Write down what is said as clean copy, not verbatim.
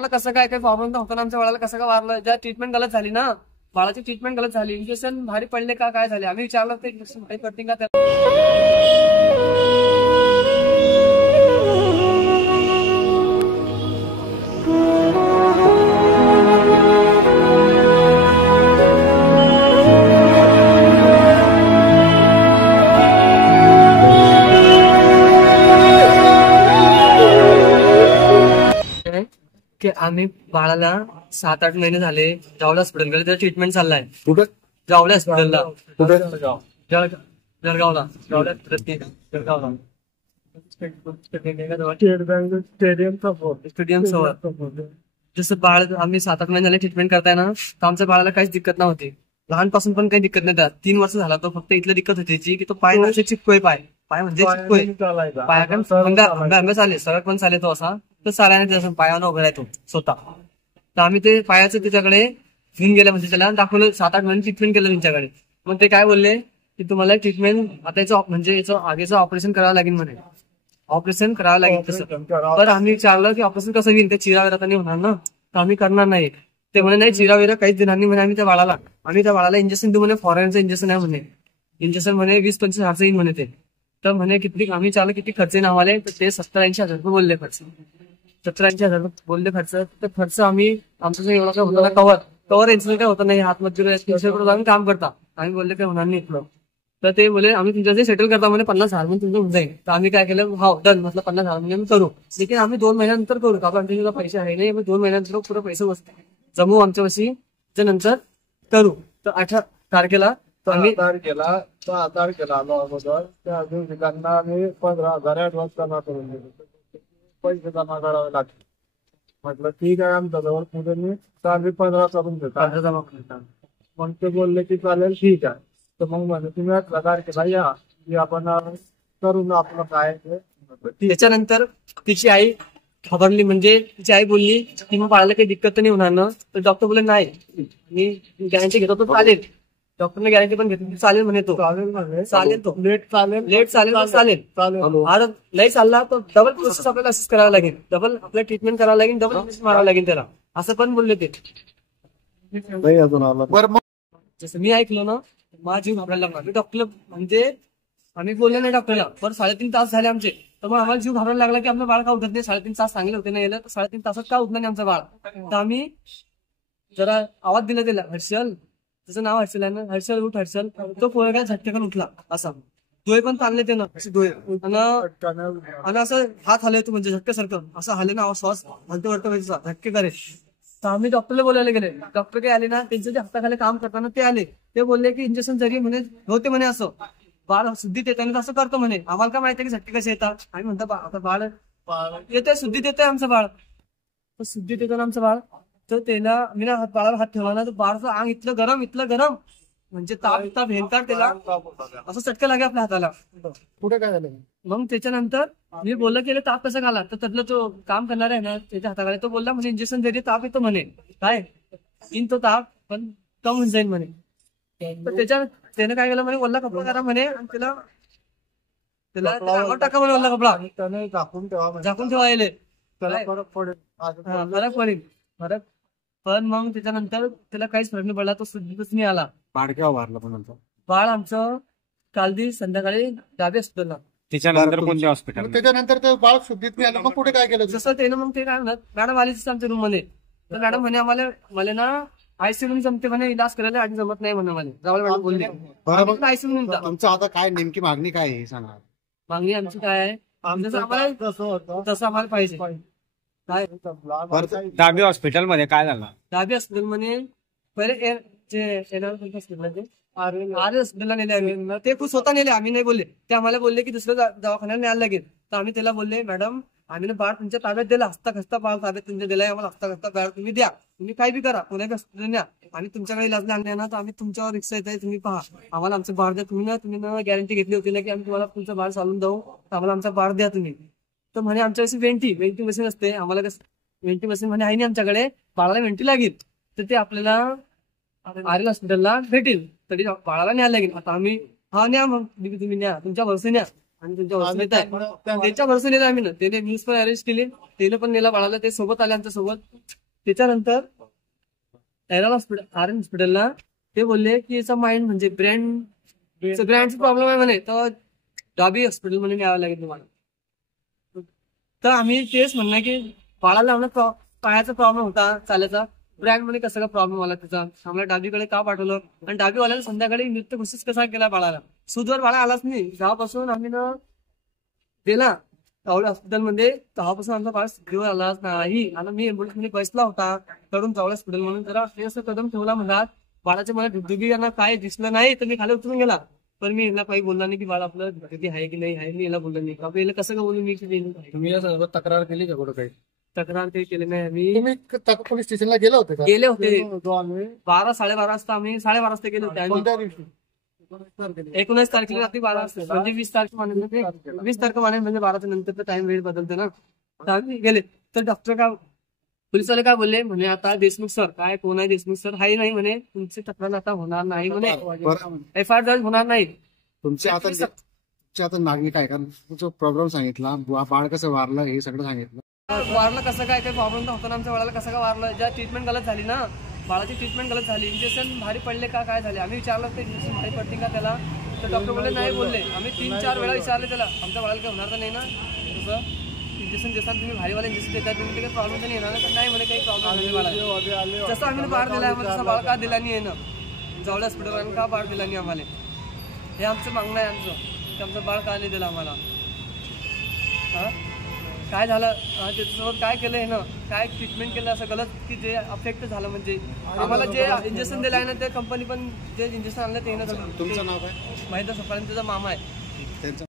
वारलं कसं काय प्रॉब्लेम होता ना आमच्या बाळाला, कसं काय वारलं, ज्या ट्रीटमेंट गलत झाली ना, बाळाची ट्रीटमेंट गलत झाली, इंजेक्शन भारी पडले का काय झाले, आम्ही विचारलं ते इंजेक्शन काही करतील का की आम्ही बाळाला 7-8 महिने झाले जावळे हॉस्पिटल त्याचा ट्रीटमेंट चाललाय. कुठं? जावळे हॉस्पिटलला. कुठं? जळगावला. जावळे जळगावला स्टेडियम समोर. जसं बाळ आम्ही 7-8 महिने झाले ट्रीटमेंट करताय ना, तर आमच्या बाळाला काहीच दिक्कत नव्हती. लहानपासून पण काही दिक्कत नाही. 3 वर्ष झाला तो फक्त इथलं दिक्कत होती की तो पाय नसे चिपकोय, पाय म्हणजे चिपकोय, पायाकडे चाले सगळं पण चाले तो असा, तर साऱ्याने पायावर उभं राहतो स्वतः. तर आम्ही ते पायाचं त्याच्याकडे घेऊन गेलं, म्हणजे त्याला दाखवलं, 7-8 महिने ट्रीटमेंट केलं त्यांच्याकडे. मग ते काय बोलले की तुम्हाला ट्रीटमेंट आता याचं म्हणजे याचं आगेचं ऑपरेशन करावं लागेल म्हणे, ऑपरेशन करावं लागेल तसं. तर आम्ही विचारलं की ऑपरेशन कसं होईल, ते चिरावेरा तर नाही होणार ना, तर आम्ही करणार नाही. ते म्हणे नाही चिरावेरा काहीच देणार नाही म्हणे, आम्ही त्या बाळाला इंजेक्शन देऊ म्हणे, फॉरेनचं इंजेक्शन आहे म्हणे, इंजेक्शन म्हणे 20-25 हजारचं येईल म्हणे ते. तर म्हणे किती, आम्ही विचारलं किती खर्च येईल आम्हाला, तर ते 70-80 हजार रुपये बोलले खर्च, 70-80 हजार बोलले खर्च. तर खर्च आम्ही आमचं एवढा काय होता ना, कवर यांचं काय होतं नाही, हात मजूर 300 रुपये आम्ही काम करता, आम्ही बोलले काय होणार नाही इथलं. तर ते बोले आम्ही तुमच्याशी सेटल करता म्हणे, 50 हजार म्हणजे तुमचं होऊन जाईल. तर आम्ही काय केलं, हा डन म्हटलं 50 हजार म्हणजे आम्ही करू, लेकिन आम्ही 2 महिन्यानंतर करू, कारण आमच्या पैसे आहे नाही, आम्ही 2 महिन्यानंतर पुरे पैसे जमू आमच्या वशी, नंतर करू. तर 18 तारखेला आम्ही 6 तारखेला आलो अगोदर, त्या दिवसांना आम्ही 15,000 ऍडव्हान्स जमा करून दिले, पैसे जमा करावे लागले. म्हटलं ठीक आहे, आमच्या जवळ पुढे मी 15 करून देतो जमा करता. मग ते बोलले की चालेल ठीक आहे. तर मग म्हणे तुम्ही 18 तारखेला या, की आपण करू ना आपलं काय. त्याच्यानंतर तिची आई घाबरली, म्हणजे तिची आई बोलली की मग बाळाला काही दिक्कत नाही होणार ना, तर डॉक्टर बोलले नाही, मी गॅरंटी घेतो तो चालेल. डॉक्टरने गॅरंटी पण घेतली, चालेल म्हणे तो, चालेल तो, लेट चालेल. आज नाही चालला तर डबल प्रोसेस आपल्याला असेच करावं लागेल, डबल आपल्याला ट्रीटमेंट करावं लागेल, डबल इंजेक्शन मारावं लागेल त्याला, असं पण बोलले ते. जसं मी ऐकलं ना, माझा जीव घाबरायला लागला. मी डॉक्टर म्हणजे आम्ही बोलले नाही डॉक्टरला, पण 3.5 तास झाले आमचे. तर मग आम्हाला जीव घाबरायला लागला की आपलं बाळ का उठत नाही, 3.5 तास सांगले होते नाही, तर 3.5 तासात का उठलं नाही आमचं बाळ. तर आम्ही जरा आवाज दिला त्याला, हर्षल, त्याचं नाव हर्षल आहे ना, हर्षल उठ हर्षल. तो पोरगा झटकेकन उठला, असा डोळे पण ताणले ते ना, असे डोळे, आणि असं हात हलवतो म्हणजे झटकेसारखं असं हले ना, श्वास हलते वरतं झटके करे. तर आम्ही डॉक्टरला बोलायला गेले, डॉक्टर काही आले ना, त्यांचं जे हाताखाली काम करताना ते आले, ते बोलले की इंजेक्शन जरी म्हणे होते म्हणे, असं बाळ शुद्धीत येते असं करतो म्हणे. आम्हाला काय माहिती की झटके कसे येतात, आम्ही म्हणतो आता बाळ येते शुद्धीत येते आमचं बाळ, तर शुद्धीत येतं ना आमचं बाळ. तर त्याला मी ना बाळाला हात ठेवला ना, तर बाळाचं अंग इतलं गरम म्हणजे ताप भेंकार, त्याला असं चटका लागे आपल्या हाताला. पुढे काय झालं मग त्याच्यानंतर मी बोललं की ताप कसं घाला, तर त्यातलं तो काम करणार आहे ना त्याच्या हाताखाली, तो बोलला म्हणजे इंजेक्शन जरी ताप येतो म्हणे, काय येईन तो ताप पण कम होऊन जाईल म्हणे. तर त्यानं काय केलं म्हणे, ओला कपडा करा म्हणे, आणि त्याला टाका म्हणे ओला कपडा, त्याने झाकून ठेवायला फरक पडेल. पण मग त्याच्यानंतर त्याला काहीच फरक नाही पडला, तो शुद्धीतच नाही आला. बाळ केव्हा वारलं पण बाळ आमचं काल संध्याकाळी डाबे हॉस्पिटलला. त्याच्यानंतर कोणत्या हॉस्पिटल? त्याच्यानंतर ते बाळ शुद्धीत नाही आलं, मग पुढे काय केलं? जसं त्यानं मग ते काय म्हणत, मॅडम आलीच आमच्या रूम मध्ये, तर मॅडम म्हणे मला ना आयसीयू जमते म्हणे, इलाज करायला आणि जमत नाही म्हणे मला, जावळ मॅडम बोलले. आयसीयू तुमचं आता काय नेमकी मागणी काय आहे सांगा. मागणी आमची काय आहे, तसं आम्हाला पाहिजे. दाबे हॉस्पिटल मध्ये काय झालं? दाबे हॉस्पिटल मध्ये पहिले आर्य हॉस्पिटलला नेले आम्ही, ते खूप स्वतः नेले, आम्ही नाही बोलले. ते आम्हाला बोलले की दुसऱ्या दवाखान्याला न्यायला लागेल. तर आम्ही त्याला बोलले मॅडम आम्ही ना बाळ तुमच्या ताब्यात दिला, हसता खसता बाळ ताब्यात तुमच्या दिलाय, आम्हाला हसता खसता बाळ तुम्ही द्या, तुम्ही काय बी करा, पुण्या हॉस्पिटल न्या, आणि तुमच्याकडे इलाज आणले ना तर आम्ही तुमच्यावर रिक्षा येत आहे, तुम्ही पहा आम्हाला आमचं बाळ द्या. तुम्ही ना गॅरंटी घेतली होती ना की आम्ही तुम्हाला तुमचं बाळ चालून देऊ, तर आम्हाला आमचा बाळ द्या तुम्ही. तर म्हणे आमच्याकडे वेंटी मशीन असते, आम्हाला कसं वेंटी मशीन म्हणे आहे नाही आमच्याकडे, बाळाला वेंटी लागेल, तर ते आपल्याला आर्य हॉस्पिटलला भेटेल, तरी बाळाला न्यायला लागेल. आता आम्ही हा न्या, मग तुम्ही न्या, तुमच्या वर्षी न्या, आणि त्यांच्या भरोसून आहे त्याच्या भरोसून येत आम्ही ना त्याने न्यूज पण अरेंज केली त्याने पण नेला बाळाला ते सोबत आले आमच्या सोबत त्याच्यानंतर एरल हॉस्पिटल आर्यन हॉस्पिटलला ते बोलले की याचा माइंड म्हणजे ब्रँडचा प्रॉब्लेम आहे म्हणे तर डाबी हॉस्पिटल मध्ये न्यावं लागेल तुम्हाला तर आम्ही तेच म्हणणं आहे की बाळाला आम्हाला पायाचा प्रॉब्लेम होता चालायचा ब्रँड मध्ये कसं का प्रॉब्लेम आला त्याचा आम्हाला डाबीकडे का पाठवलं आणि डाबीवाल्याला संध्याकाळी नृत्य घोषित कसा केला बाळाला सुदवर बाळा आलाच नाही तेव्हापासून आम्ही ना गेला चावडे हॉस्पिटलमध्ये तेव्हापासून आमचा बाळ सिद्धीवर आलाच नाही आणि मी एम्ब्युलन्स मध्ये बसला होता तरुण चावडे हॉस्पिटल म्हणून जरा असं कदम ठेवला म्हणतात बाळाच्या मला धुगधुगी यांना काय दिसलं नाही तर मी खाली उतरून गेला पण मी यांना काही बोलला नाही की बाळ आपलं धुगधुगी आहे की नाही आहे मी याला बोललो नाही बाबा याला कसं का बोलू मी की तुम्ही या सर्व तक्रार केली का कुठं काही तक्रार काही केली नाही आम्ही तुम्ही पोलीस स्टेशनला गेले होते का? गेले होते होतो आम्ही 12-12:30 वाजता आम्ही 12:30 वाजता गेले होते आम्ही कोणत्या दिवशी 19 तारखेला रात्री 12 वाजता म्हणजे 20 तारखे माने 20 तारखे माने म्हणजे 12च्या नंतर टाइम वेळ बदलते ना तर आम्ही गेले तर डॉक्टर का पोलिसवाले काय बोलले म्हणे आता देशमुख सर काय कोण आहे देशमुख सर हाही नाही म्हणे तुमची तक्रार आता होणार नाही म्हणे FIR दर्ज होणार नाही तुमचे आता नागरिक आहे कारण तुमचा प्रॉब्लेम सांगितला बाळ कसं वारलं हे सगळं सांगितलं वारलं कसं काय काही प्रॉब्लेम तर होता ना आमच्या बाळाला कसं काय वारलं ज्या ट्रीटमेंट गलत झाली ना बाळाची ट्रीटमेंट गलत झाली इंजेक्शन भारी पडले का काय झाले आम्ही विचारलं ते इंजेक्शन भारी पडते का त्याला तर डॉक्टर बोलले नाही बोलले आम्ही 3-4 वेळा विचारले त्याला आमच्या बाळाला काय होणार तर नाही ना तसं इंजेक्शन देतात तुम्ही भारीवाला इंजेक्शन देतात तुम्ही काही प्रॉब्लेम तर नाही येणार तर नाही म्हणे काही प्रॉब्लेम नाही बाळाला जसं आम्ही बाहेर दिला आम्हाला तसं बाळ का दिला नाही आहे ना जवळ हॉस्पिटल का बाळ दिला नाही आम्हाला हे आमचं मागणं आहे आमचं की आमचं बाळ का नाही दिलं आम्हाला हा काय झालं त्याच्यासोबत काय केलं आहे ना काय ट्रीटमेंट केलं असं गलत की जे अफेक्ट झालं म्हणजे आम्हाला जे इंजेक्शन दिलं आहे ना ते कंपनी पण जे इंजेक्शन आणलं ते ना तुमचं नाव काय महेंद्र सफाळे त्याचा मामा आहे